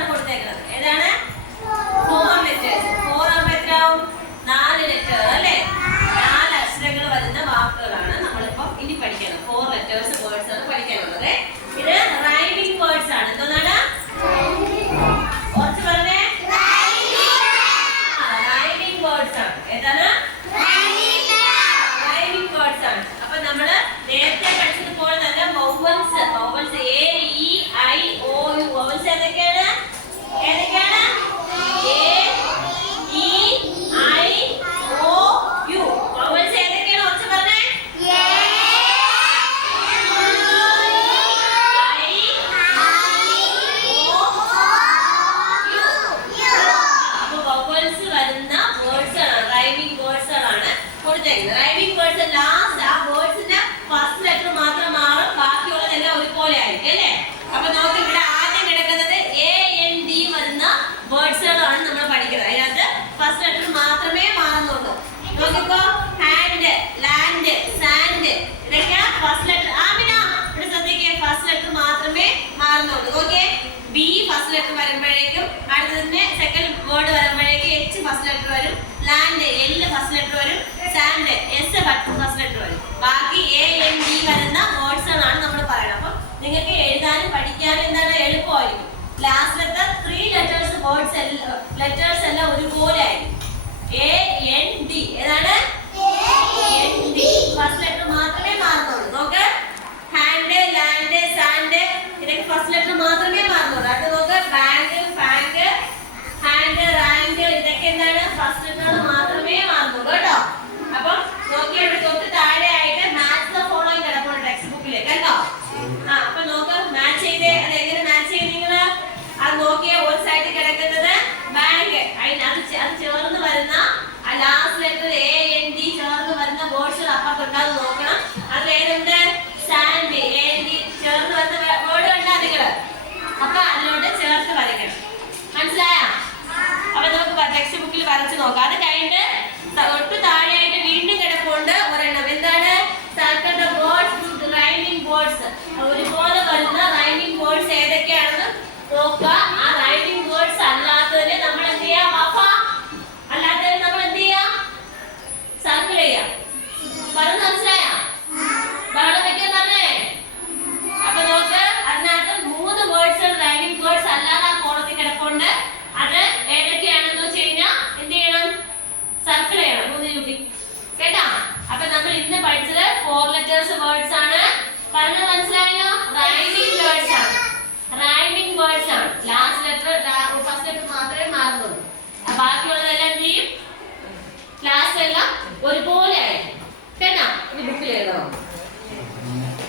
ആണ് കൊടുത്തേക്കുന്നത്. ഏതാണ്? 4 ലെറ്റേഴ്സ്. 4 ആകുമ്പോൾ എത്രയാവും? 4 ലെറ്റർ അല്ലേ? 4 അക്ഷരങ്ങൾ വരുന്ന വാക്കുകളാണ് നമ്മളിപ്പോ ഇനി പഠിക്കുന്നത്. 4 ലെറ്റേഴ്സ് വേർഡ്സ് ആണ് പഠിക്കാനുള്ളത്. ഇത് റൈമിംഗ് വേർഡ്സ് ആണ്. എന്താണ്? കുറച്ച് പറഞ്ഞേ. റൈമിംഗ് വേർഡ്സ് ആണ്. ഏതാണ്? റൈമിംഗ് വേർഡ്സ് ആണ്. അപ്പൊ നമ്മള് നേരത്തെ പഠിച്ചതുപോലെ തന്നെ vowels A E I O U vowels ഏതൊക്കെയാണ്? ഏതൊക്കെയാണ്? A E I O U vowels ഏതൊക്കെയാണ്? കുറച്ച് പറഞ്ഞേ. അപ്പൊ വൗവൽസ് വരുന്ന വേർഡ്സ് ആണ് റൈമിംഗ് വേർഡ്സ് ആണ് കൊടുത്തേക്കുന്നത്. റൈമിംഗ് വേർഡ്സ് ലാസ്റ്റ് ആ വേർഡ്സിന്റെ ഫസ്റ്റ് ലെറ്റർ മാത്രം മാറും, ബാക്കിയുള്ളതെല്ലാം ഒരുപോലെ ആയിരിക്കും അല്ലേ? അപ്പൊ നമുക്ക് ഇവിടെ ആദ്യം കിടക്കുന്നത് എ എൻ ഡി വരുന്ന വേർഡ്സുകളാണ് നമ്മൾ പഠിക്കുന്നത്. അതിനകത്ത് ഫസ്റ്റ് ലെറ്റർ മാത്രമേ മാറുന്നുള്ളൂ. നോക്കിപ്പോ ഹാൻഡ്, ലാൻഡ്, സാൻഡ് ഇതൊക്കെ ഫസ്റ്റ് ലെറ്റർ. ഇവിടെ ശ്രദ്ധിക്കുക, ഫസ്റ്റ് ലെറ്റർ മാത്രമേ മാറുന്നുള്ളൂ. ഓക്കെ, ബി ഫസ്റ്റ് ലെറ്റർ വരുമ്പോഴേക്കും അടുത്തതിന്റെ സെക്കൻഡ് വേർഡ് വരുമ്പോഴേക്കും എച്ച് ഫസ്റ്റ് ലെറ്റർ വരും, ലാൻഡ് എൽ ഫസ്റ്റ് ലെറ്റർ വരും, സാൻഡ് എസ് ഫസ്റ്റ് ലെറ്റർ വരും. ബാക്കി എ എൻ ഡി വരുന്ന വേർഡ്സുകളാണ് നമ്മൾ പറയുന്നത്. അപ്പം നിങ്ങൾക്ക് എഴുതാനും പഠിക്കാനും എന്താണ് എളുപ്പമായിരിക്കും. ലാസ്റ്റിലത്തെ 3 ലെറ്റേഴ്സ് വേർഡ്സ് ലെറ്റേഴ്സ് എല്ലാം ഒരുപോലെ ആയിരിക്കും. എ എൻ ഡി ഏതാണ്? എൻ ഡി ഫസ്റ്റ് ലെറ്റർ മാത്രമേ മാറുന്നുള്ളൂ. നോക്ക്, ഹാൻഡ്, ലാൻഡ്, സാൻഡ് ഇതൊക്കെ ഫസ്റ്റ് ലെറ്റർ മാത്രമേ മാറുന്നുള്ളൂ. അത് നോക്ക്, ബാങ്ക്, ഫാങ്ക്, ഹാൻഡ്, റാങ്ക് ഇതൊക്കെ എന്താണ്? ഫസ്റ്റ് ലെറ്റർ മാത്രമേ മാറുന്നുള്ളൂ കേട്ടോ. അപ്പം നോക്കിയാൽ ഇവിടെ തൊട്ട് താഴെ ആയിട്ട് മാച്ച് ദ ഫോളോയിങ് കിടപ്പുണ്ട് ടെക്സ്റ്റ് ബുക്കിൽ കണ്ടോ? അപ്പൊ നോക്ക്, മാച്ച് ചെയ്തേ. അത് എങ്ങനെ മാച്ച് ചെയ്ത് നിങ്ങള് അത് നോക്കിയ ഒരു സൈഡിൽ കിടക്കുന്നത് ബാങ്ക്, അത് ചേർന്ന് വരുന്ന last letter A N D ചേർന്ന് വരുന്ന വേർഡ്സ് അപ്പുറത്തുണ്ടാകും നോക്കണം. അത് ഏതുണ്ട്? സാൻഡ് എ എൻ ഡി ചേർന്ന് വരുന്ന വേർഡ് കണ്ടാ നിങ്ങള് അപ്പൊ അതിലോട്ട് ചേർത്ത് വരയ്ക്കണം. മനസ്സിലായോ? അപ്പൊ നമുക്ക് ടെക്സ്റ്റ് ബുക്കിൽ വരച്ച് നോക്കാം. അത്